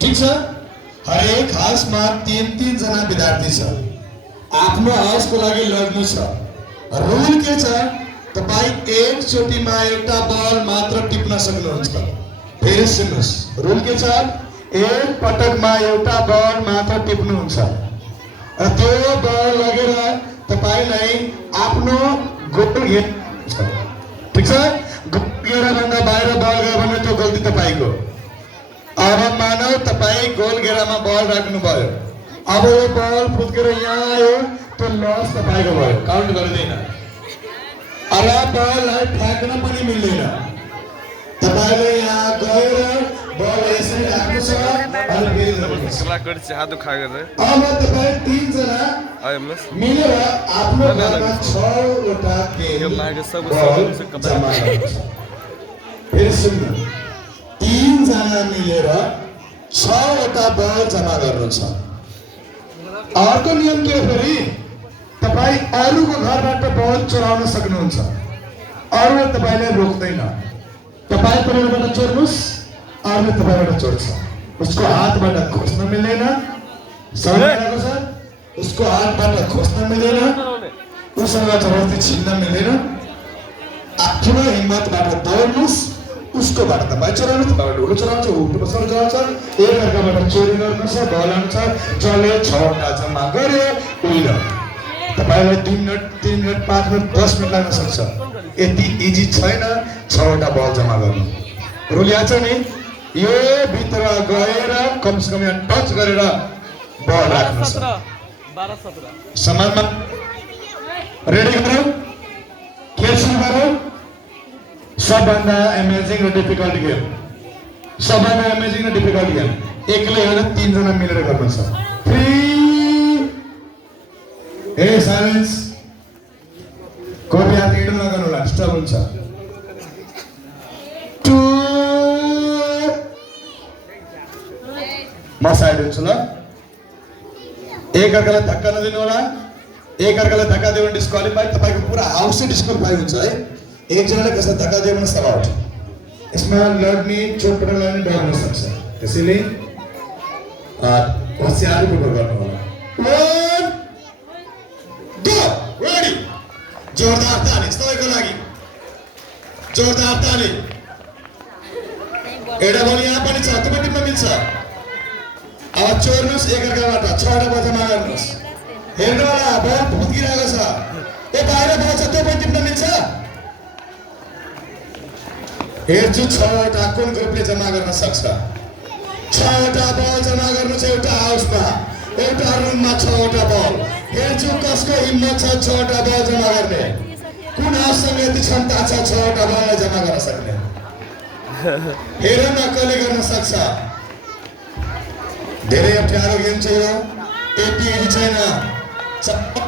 ठीक छ। हरेक हाउसमा 3 जना विद्यार्थी छ। आफ्नो हाउसको लागि लड्नु छ। रुल के छ? तपाईं एकचोटिमा एउटा बल मात्र टिप्न सक्नुहुन्छ। फेरि सुन्नुहोस्, रुल के छ? एक पटकमा एउटा बल मात्र टिप्नुहुन्छ र त्यो बल लगेर तपाईलाई आफ्नो गोल घेर्छ। ठीक छ? गोल घेराभन्दा बाहिर बल गयो भने त्यो गल्ती तपाईको। अब मानौ तपाईँ गोल घेरामा बल राख्नुभयो, अब यो बल फुत्केर यहाँ आयो, त्यो लस तपाईको भयो, काउन्ट गरिँदैन। अब बललाई फ्याँक्न पनि मिल्दैन। तपाईले यहाँ गएर बल यसरी राख्नु छ अनि फेरि राख्नु छ। अब तपाईँ 3 जना मिलेर आफ्नो घरमा 6 वटा गेम जम्मा गर्नुहुन्छ। फेरि सुन्नु, 3 जना मिलेर 6 वटा बल जम्मा गर्नु छ। अर्को नियम के हो फेरि? तपाईँ अरूको घरबाट बल चोराउन सक्नुहुन्छ, अरूले तपाईलाई रोक्दैन। तपाईँ परिवारबाट चोर्नुहोस्, अरूले तपाईँबाट चोर्छ, उसको हातबाट खोज्न मिल्दैन। समझिरहेको छ? उसको हातबाट खोज्न मिल्दैन, उसँग जबरजस्ती छिन्न मिल्दैन। आफ्नो हिम्मतबाट दौड्नुहोस्, उसकोबाट तपाईँ चोराउनुहोस्, तपाईँबाट उसले चोराउँछ, उल्टो बसेर चोराउँछ, एकअर्काबाट चोरी गर्नु छ, बल आउँछ। जसले 6 वटा जम्मा गर्यो उहिले। तपाईलाई 2 मिनट, 3 मिनट, 5 मिनट, 10 मिनट लाग्न सक्छ। यति इजी छैन 6 वटा बल जम्मा गर्नु। रुल याद छ नि? यो भित्र गएर कमसेकम यहाँ टच गरेर बल राख्नु छ। 12 17 समानमा रेडी गरौँ, खेल सुरु गरौँ। सबभन्दा अमेजिङ र डिफिकल्ट गेम, सबभन्दा अमेजिङ र डिफिकल्ट गेम एक्लै होइन 3 जना मिलेर गर्नु छ। 3 ए साइलेन्स, कोही हात हिँड्नु नगर्नु होला, डिस्टर्ब हुन्छ। 2 म साइड हुन्छु ल। एकअर्कालाई धक्का नदिनु होला, एकअर्कालाई धक्का दियो भने डिस्क्वालिफाई, तपाईको पुरा हाउस डिस्क्वालिफाई हुन्छ है। एकजनाले कसैलाई धक्का दियो भने सब आउट। यसमा लड्ने, चोटपटक लाग्ने डर हुन सक्छ, त्यसैले होसियारीपूर्वक गर्नु होला। 1 2 रेडी। जोरदार ताली सबैको लागि, जोरदार ताली। एउटा बल यहाँ पनि छ, तपाईँ टिप्न मिल्छ। अब चोर्नुहोस् एकअर्काबाट, 6 वटा बल जम्मा गर्नुहोस्। हेर्नु होला, बल फुत्किरहेको छ, ए बाहिर बल छ, त्यो पनि टिप्न मिल्छ। हेर्छु 6 वटा कुन ग्रुपले जम्मा गर्न सक्छ। 6 वटा बल जम्मा गर्नु छ एउटा हाउसमा, एउटा रुममा 6 वटा बल। हेर्छु कसको हिम्मत छ 6 वटा बल जम्मा गर्ने, कुन हाउससँग यति क्षमता छ 6 वटा बललाई जम्मा गर्न सक्ने। हेर न कसले गर्न सक्छ। धेरै अप्ठ्यारो गेम छ यो, यति इजी छैन। सबैको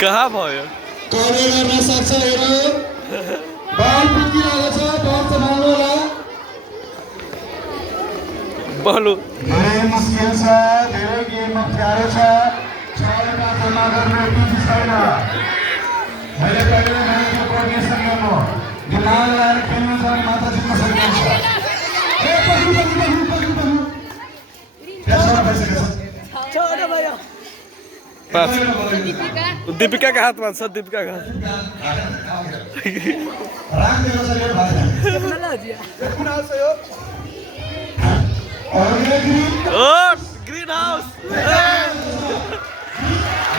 कहाँ भयो? कसले गर्न सक्छ? हेर बल फुत्किरहेको छ, बल सम्हाल्नु होला। बलु धेरै मुस्किल छ, धेरै गेम अप्ठ्यारो छ। 6 वटा जम्मा गर्नु इजी छैन। मैले पहिले भनेको कोर्डिनेसन गर्नु, दिमाग लगाएर खेल्नु छ, मात्र जित्न सक्नुहुन्छ। दीपिका का हातमा छ, दीपिका का green house,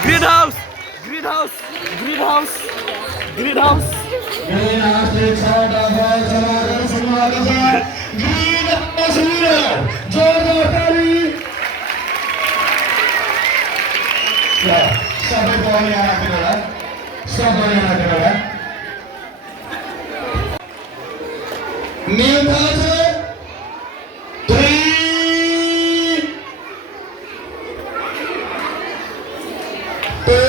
green house, green house, green house, green house. Green हाउसले 6 वटा बल जम्मा गर्न सक्नुभएको छ। ग्रीन हाउसले जोरदार ताली। सबै बल यहाँ राखेर होला, सबै यहाँ राखेर होला। नियम थाहा छ? 3 2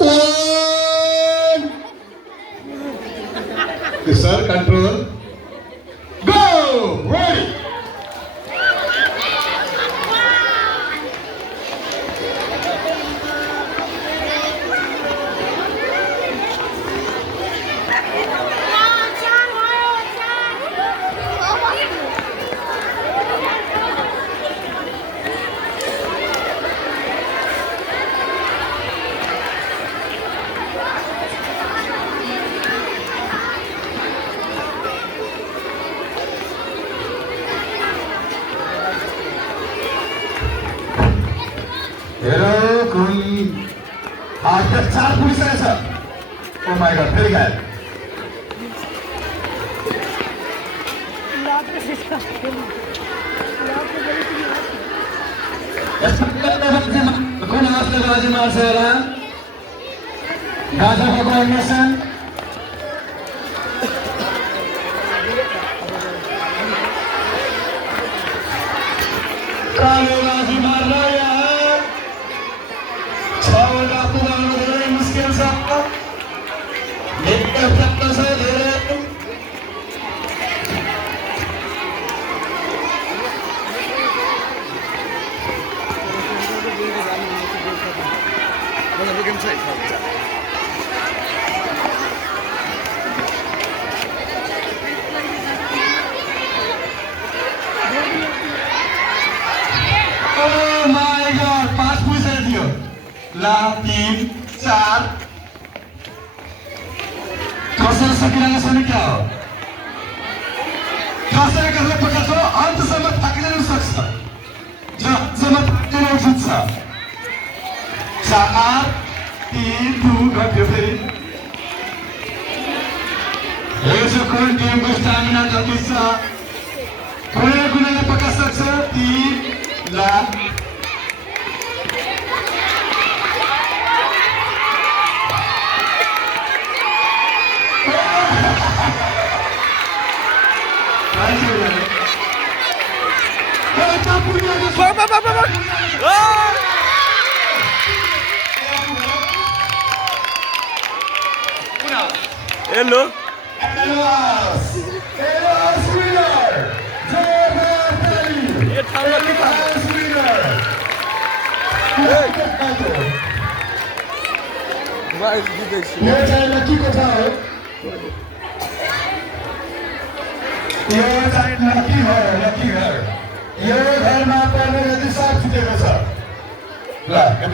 1 Sir, control. Go! Ready! आज 4 पुगिसकेछ। ओ माय गॉड, फेरि गयो। कुन हातले बाजी मार्छ होला? गाजाको कोअर्डिनेसन। कालो बाजी मार्न यहाँ 6 वटा पुगाउनु धेरै मुस्किल छ। एक फ्याक्ट छ धेरै। Oh my God, 5 पुगिसकेको थियो। ला 3 4 कसरी सकिरहेको छ नि क्या हो? कसैले पकाएको अन्तसम्म थाकिनु सक्छ, जसम्म थाकेर उठ्छ। 4 3 2 घट्यो फेरि। यसो कुन टिमको स्टामिना जति छ, कुनै पक्का सक्छ। 3 ला Hello. ये ठाडा के था। भाइ दिदैछु। यो चाहिँ लकीको छ हो। यो चाहिँ लकी हो, लकी घर। यो घरमा पर्ने जति सब छुटेको छ। ल, यो